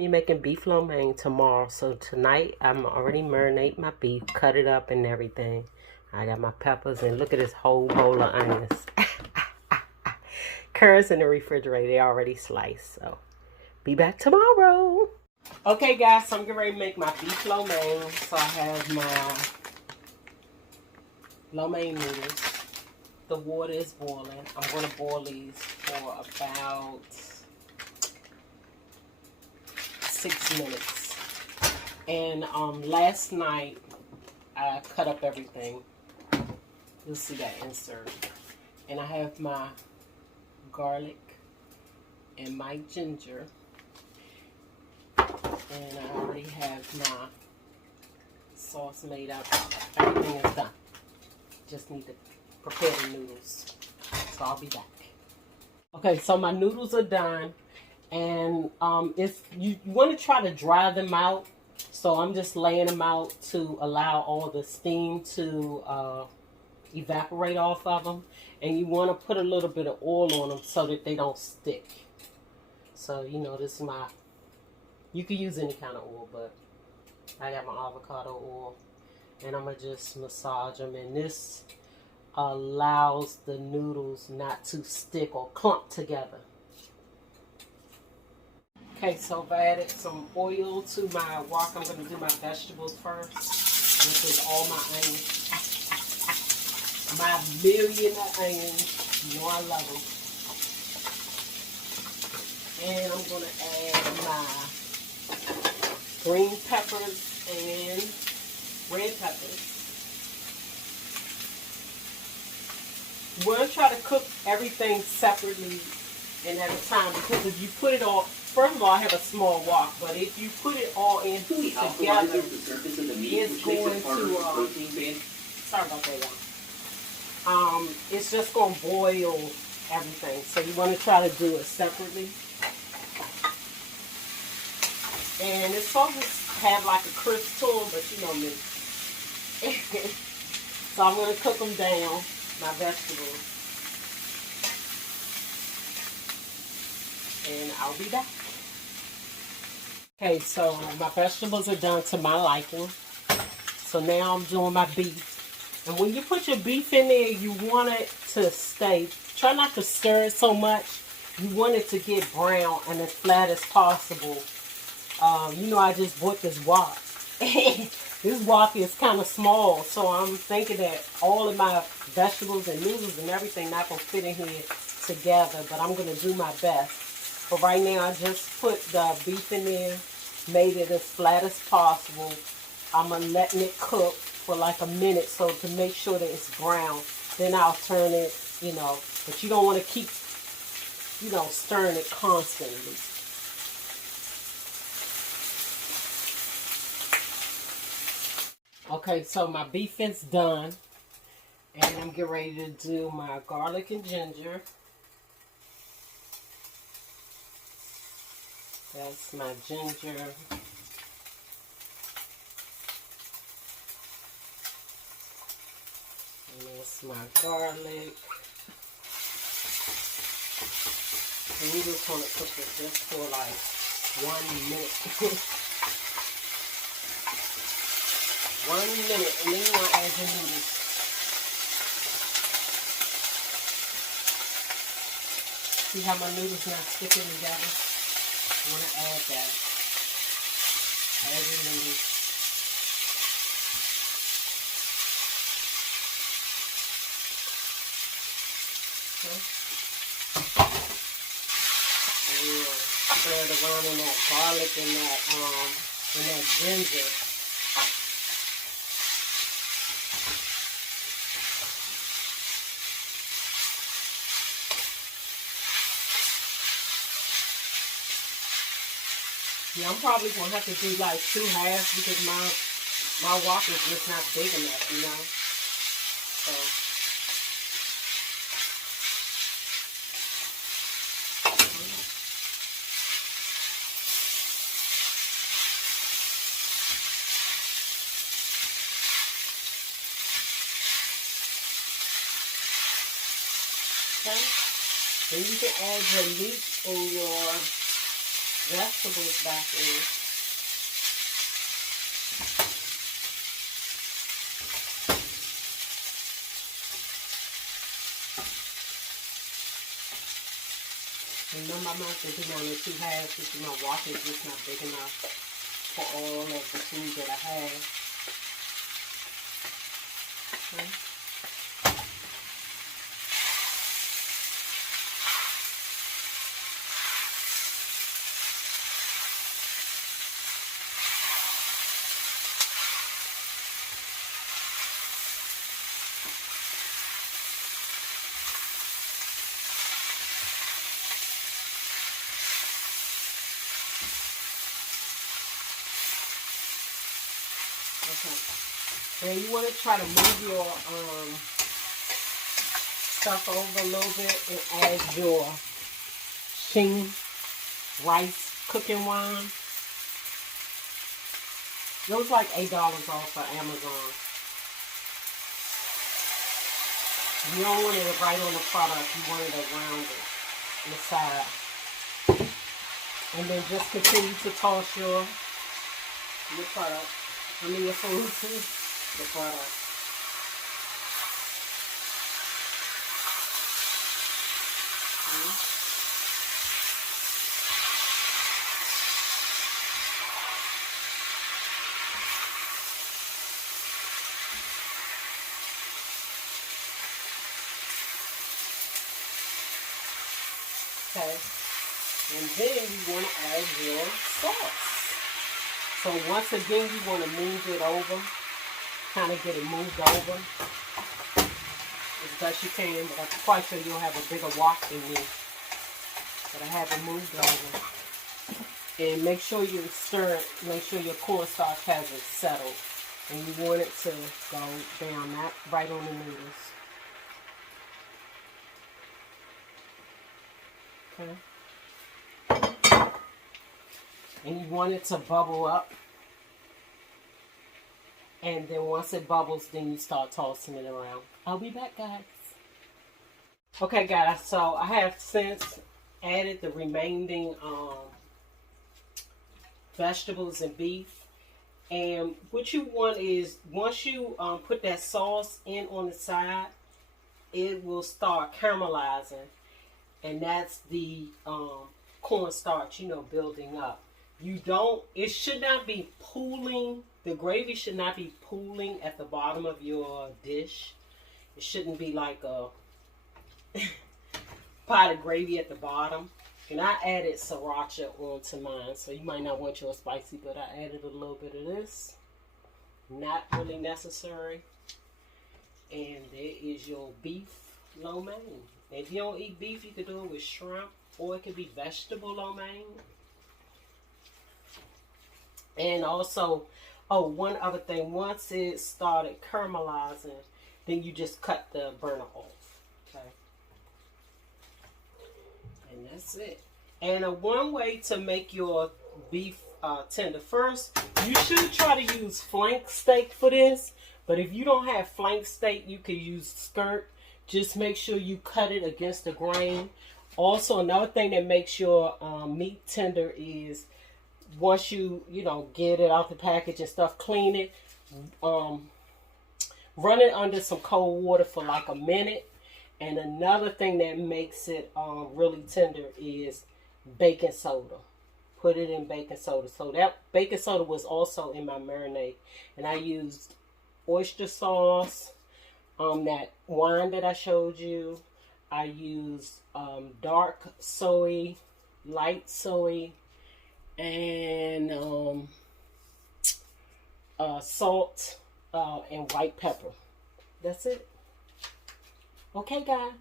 Me making beef lo mein tomorrow. So tonight I'm already marinate my beef, cut it up and everything. I got my peppers and look at this whole bowl of onions. Carrots in the refrigerator, they already sliced. So be back tomorrow. Okay guys, so I'm getting ready to make my beef lo mein. So I have my lo mein noodles. The water is boiling. I'm going to boil these for about 6 minutes. And last night I cut up everything. You'll see that insert. And I have my garlic and my ginger. And I already have my sauce made up. Everything is done. Just need to prepare the noodles. So I'll be back. Okay, so my noodles are done. And if you want to try to dry them out, so I'm just laying them out to allow all the steam to evaporate off of them. And you want to put a little bit of oil on them so that they don't stick. So, you know, this is my, you can use any kind of oil, but I got my avocado oil. And I'm going to just massage them. And this allows the noodles not to stick or clump together. Okay, so I've added some oil to my wok. I'm going to do my vegetables first, which is all my onions. My million of onions. You know I love them. And I'm going to add my green peppers and red peppers. We're going to try to cook everything separately and at a time, because if you put it all, first of all, I have a small wok, but if you put it all in together, it's going to, sorry about that, y'all. It's just going to boil everything. So you want to try to do it separately. And it's supposed to have like a crisp to them, but you know me. So I'm going to cook them down, my vegetables. And I'll be back. Okay, so my vegetables are done to my liking. So now I'm doing my beef. And when you put your beef in there, you want it to stay. Try not to stir it so much. You want it to get brown and as flat as possible. You know, I just bought this wok. This wok is kind of small, so I'm thinking that all of my vegetables and noodles and everything not going to fit in here together, but I'm going to do my best. But right now, I just put the beef in there, made it as flat as possible. I'm letting it cook for like a minute so to make sure that it's brown. Then I'll turn it, you know, but you don't want to keep, you know, stirring it constantly. Okay, so my beef is done. And I'm getting ready to do my garlic and ginger. That's my ginger. And that's my garlic. And we just want to cook this just for like 1 minute. 1 minute, and then you want to add your noodles. See how my noodles not sticking together? You want to add that. Add your noodles. Okay. And stir it around in that garlic and that ginger. Yeah, I'm probably going to have to do like 2 halves because my wok is just not big enough, you know. So. Okay. Then you can add your meat and your vegetables back in. Remember, I'm not thinking on the two halves because my wok is just not big enough for all of the food that I have. Okay. Okay. Now you want to try to move your stuff over a little bit and add your shing rice cooking wine. Those like $8 off of Amazon. You don't want it right on the product. You want it around it, on the side. And then just continue to toss your product. I mean your food, the product. Okay. And then you want to add your sauce. So once again, you want to move it over, kind of get it moved over as best you can. But I'm quite sure you'll have a bigger wok than me. But I have it moved over. And make sure you stir it, make sure your cornstarch has it settled. And you want it to go down, not right on the noodles. Okay. And you want it to bubble up. And then once it bubbles, then you start tossing it around. I'll be back, guys. Okay, guys, so I have since added the remaining vegetables and beef. And what you want is, once you put that sauce in on the side, it will start caramelizing. And that's the cornstarch, building up. It should not be pooling. The gravy should not be pooling at the bottom of your dish. It shouldn't be like a pot of gravy at the bottom. And I added sriracha onto mine, so you might not want yours spicy, but I added a little bit of this. Not really necessary. And there is your beef lo mein. If you don't eat beef, you could do it with shrimp, or it could be vegetable lo mein. And also, one other thing, once it started caramelizing, then you just cut the burner off. Okay. And that's it. And one way to make your beef tender, first, you should try to use flank steak for this. But if you don't have flank steak, you can use skirt. Just make sure you cut it against the grain. Also, another thing that makes your meat tender is once you get it out the package and stuff, clean it. Run it under some cold water for like a minute. And another thing that makes it really tender is baking soda. Put it in baking soda. So that baking soda was also in my marinade. And I used oyster sauce, that wine that I showed you. I used dark soy, light soy, and salt and white pepper. That's it. Okay, guys.